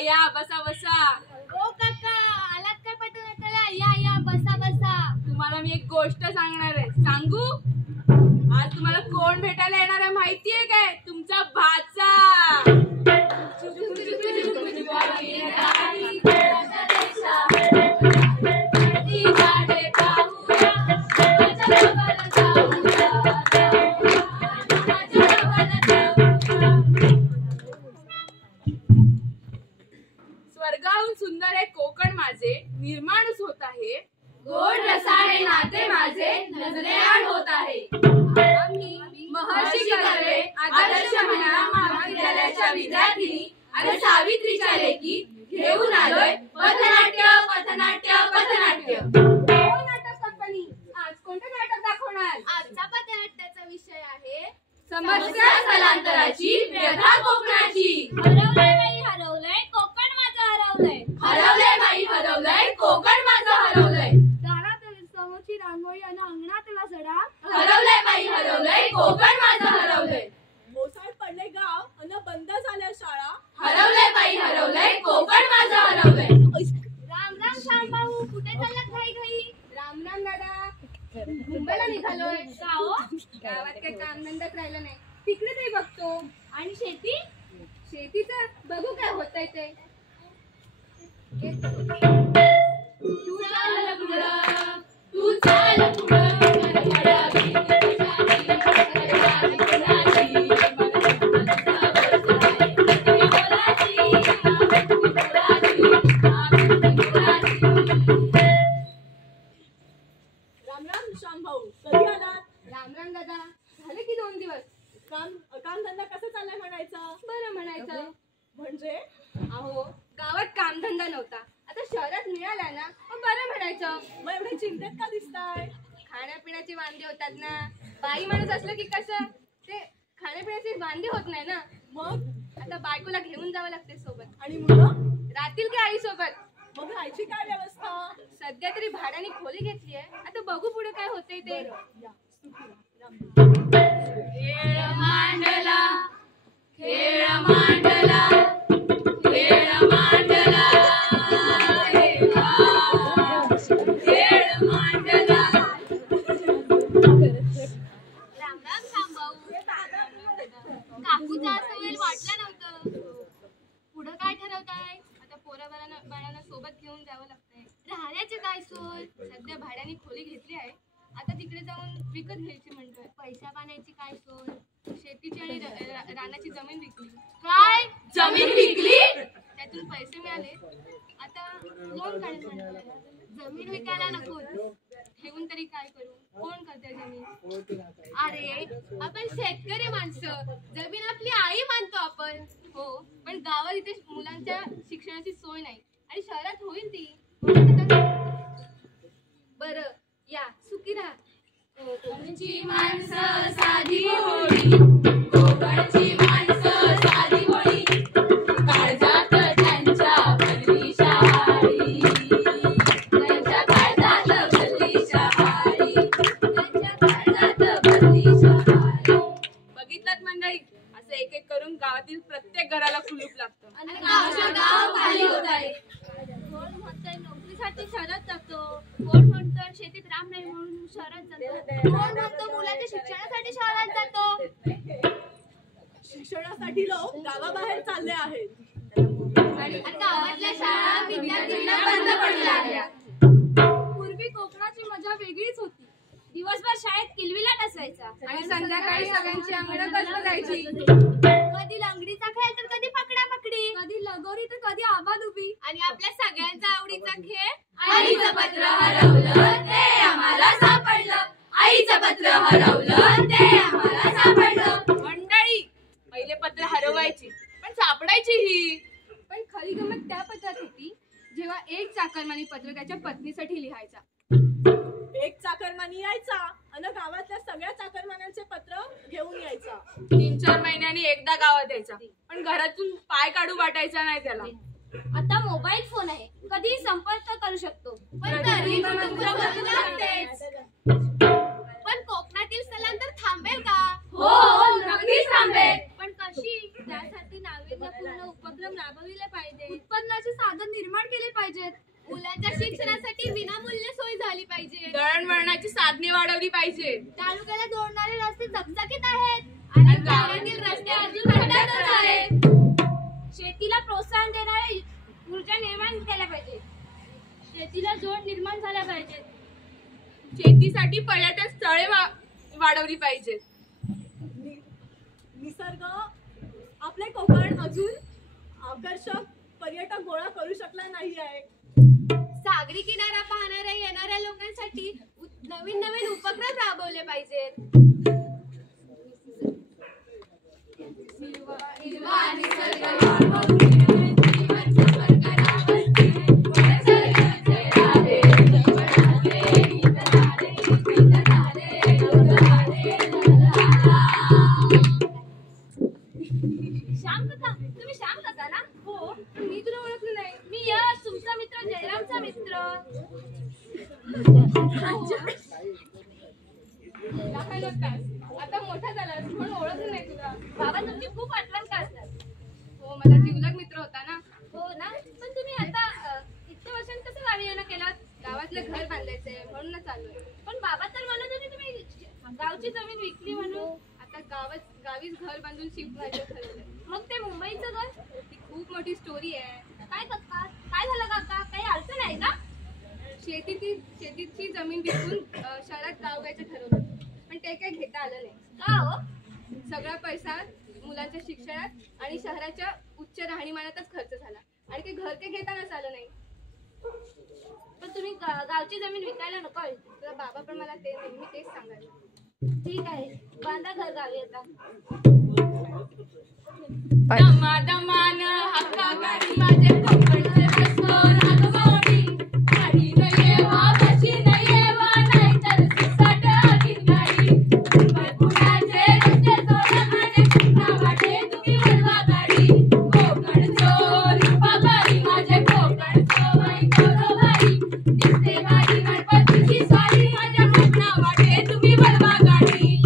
या बसा बसा. ओ काका आलात काय पटवण्याला? या या बसा बसा. तुम्हाला मी एक गोष्ट सांगणार आहे. सांगू? आज तुम्हाला कोण भेटायला येणार आहे माहितीये काय? तुमचा भाचा. स्वर्गाहून सुंदर हे कोकण माझे निर्माणच होत आहे. गोड रसाळे नाते माझे नजरेआड होत आहे. आम्ही महर्षी कर्वे आदर्श महिला महाविद्यालयाच्या विद्यार्थिनी आणि सावित्रीच्या लेकी घेऊन आलोय पथनाट्य पथनाट्य पथनाट्य. नाटक कंपनी आज कोणतं नाटक दाखवणार? आजचा पथनाट्याचा विषय आहे समस्या स्थलांतराची व्यथा कोकणाची. हरवलंय बाई हरवलंय कोकण माझं हरवलंय. हरवलंय बाई हरवलंय कोकण माझं हरवलंय. दारात समोरची रांगोळी आणि अंगणातला सडा. हरवलंय बाई हरवलंय कोकण माझं हरवलंय. मोसाळ पडले गाव अन बंद झाल्या शाळा. हरवलंय बाई हरवलंय कोकण माझं हरवलंय. राम राम श्याम भाऊ कुठे चाललात घाई घाई? राम राम दादा. मुंबईला निघालोय. का हो? गावात काही कामधंदाच राहिला नाही. तिकडे ते बघतो. आणि शेती? शेतीचं बघू काय होतंय ते. तू चाल पुढं तू चाल पुढं राम राम श्याम भाऊ कधी आलात? राम राम दादा. झाले की 2 दिवस. कामधंदा कसं चाललाय म्हणायचं? बरं म्हणायचं. म्हणजे अहो गावात कामधंदा नव्हता. आता शहरात मिळाला ना मग बरं म्हणायचं. मग एवढे चिंतेत का दिसताय? खाण्यापिण्याची वांदे होतात ना. बाई माणूस असलं की कसं ते खाण्यापिण्याची वांदे होत नाही ना. मग आता बायकोला घेऊन जावं लागते सोबत. आणि मुलं? राहतील की आई सोबत. मग राहायची काय व्यवस्था? सध्या तरी भाड्याने खोली घेतली आहे. आता बघू पुढे काय होतंय ते. या, सुखी राहा. खेळ मांडला खेळ मांडला खेळ मांडला खेळ मांडला. राम राम श्याम भाऊ. काकूचा असं वेळ वाटलं नव्हतं. पुढं काय ठरवताय? आता बाळांना सोबत घेऊन जावं लागतंय. राहण्याची काय सोय? सध्या भाड्याने खोली घेतली आहे. आता तिकडे जाऊन विकत घ्यायची म्हणतोय. पैसा पाण्याची काय सोय? शेतीची आणि रानाची जमीन विकली. काय जमीन विकली? त्यातून पैसे मिळाले. आता लोन काढेल म्हणतोय. जमीन विकायला नको? ठेवून तरी काय करू? कोण करते जमीन? अरे आपण शेतकरी माणसं. जमीन आपली आई मानतो आपण. हो पण गावात इथे मुलांच्या शिक्षणाची सोय नाही आणि शहरात होईल ती. बरं या सुखी राहा. कोकणची माणसं साधी होळी कोकणची माणसं साधी होळी काळजात त्यांच्या भरली शहाळी त्यांच्या काळजात भरली शहाळी त्यांच्या काळजात भरली शहाळी. बघितलात मंडळी असं एक एक करून गावातील प्रत्येक घराला कुलूप लागतं आणि गावचं गाव खाली होत आहे. कोण म्हणतोय नोकरीसाठी शहरात जातो. कोण म्हणतोय शेतीत राम नाही म्हणून शहरात जातो. कोण म्हणतो मुलाच्या शिक्षणासाठी शहरात जातो. शिक्षणासाठी लोक गावाबाहेर चालले आहेत. आणि गावातल्या शाळा विद्यार्थ्यांना बंद पडू लागल्या. पूर्वी कोकणाची मजा वेगळीच होती. दिवसभर शाळेत किलबिलाट असायचा आणि संध्याकाळी सगळ्यांची अंगण गजबजायची. कधी लंगडीचा खेळ तर कधी पकडा पकडी. कधी लगोरी तर कधी आबाधुबी. आणि आपल्या सगळ्यांचा आवडीचा खेळ आईचं पत्र हरवलं ते आम्हाला सापडलं. आईचं पत्र हरवलं ते आम्हाला सापडलं. मंडळी पहिले पत्र हरवायची पण सापडायची ही. पण खरी गंमत त्या पत्रात होती जेव्हा एक चाकरमानी पत्र त्याच्या पत्नीसाठी लिहायचा. एक चाकरमानी यायचा आणि गावातल्या सगळ्या चाकरमान्यांचे पत्र घेऊन यायचा. 3-4 महिन्यांनी एकदा गावात यायचा पण घरातून पाय काढू वाटायचा नाही त्याला. आता मोबाईल फोन आहे. कधी संपर्क करू शकतो. पण तरी पण कोकणातील स्थलांतर थांबेल का? हो नक्कीच थांबेल. पण कशी? त्यासाठी नाविन्यपूर्ण उपक्रम उपक्रम राबविले पाहिजे. उत्पन्नाचे साधन निर्माण केले पाहिजेत. मुलांच्या शिक्षणासाठी विनामूल्य सोय झाली पाहिजे. दळणवळणाची साधने वाढवली पाहिजे. तालुक्याला जोडणारे रस्ते चकचकीत आहेत आणि गावातील रस्ते अजून खड्ड्यातच आहेत. शेतीला प्रोत्साहन देणारे ऊर्जा निर्माण केल्या पाहिजे. शेतीला जोड निर्माण झाल्या पाहिजेत. शेतीसाठी पर्यटन स्थळे वाढवली पाहिजेत. निसर्ग आपले कोकण अजून आकर्षक पर्यटक गोळा करू शकला नाही आहे. सागरी किनारा पाहणाऱ्या येणाऱ्या लोकांसाठी नवीन नवीन उपक्रम राबवले पाहिजेत. हिरवा निसर्ग वाढवून जीवन सफर करावं. निसर्गाचे राहे जीवनाचे गीत झाले, गीत झाले, गीत झाले, ललला. श्याम कसा, तुम्ही श्याम कसा ना? हो, पण मी तुला ओळखलं नाही. मी यश, तुमचा मित्र, जयरामचा मित्र. काय बघतास? आता मोठा झालास म्हणून ओळखलं नाही तुला. बाबा तुमची खूप आठवण काढतात. हो, माझा जिवलग मित्र होता ना. हो ना, पण तुम्ही आता इतक्या वर्षांनी कसं गावी येणं केलात? गावातलं घर बांधायचंय म्हणूनच आलोय. पण बाबा तर म्हणत होते तुम्ही गावची जमीन विकली म्हणून. आता गावीच घर बांधून शिफ्ट व्हायचं ठरवलंय. मग ते मुंबईचं घर? ती खूप मोठी स्टोरी आहे. काय करतात? काय झालं काका? काही अडचण आहे का? शेतीची जमीन विकून शहरात गाव घ्यायचं ठरवलं, पण ते काही घेता आलं नाही. का हो? सगळा पैसा मुलांच्या शिक्षणात आणि शहराच्या उच्च राहणीमानातच खर्च झाला आणि ते घर काही घेतानाच आलं नाही. पण तुम्ही गावची जमीन विकायला नको आहे. तुझा बाबा पण मला ते नेहमी तेच सांगायचे. ठीक आहे, बांधा घर गावी आता. दमादमान हक्का गाडी माझे कोकणचे बसवर नागमोडी. गाडी न येवा बशी न येवा नाहीतर सुसाट आगीन गाडी. मुंबई पुण्याचे रस्ते सोड आणि पुन्हा वाटे तुम्ही वळवा गाडी. कोकण चोर रूपाबाई माझे कोकण चोर गौरवबाई. दिसते गाडी गणपतीची स्वारी माझ्या कोकणा वाटे तुम्ही वळवा गाडी.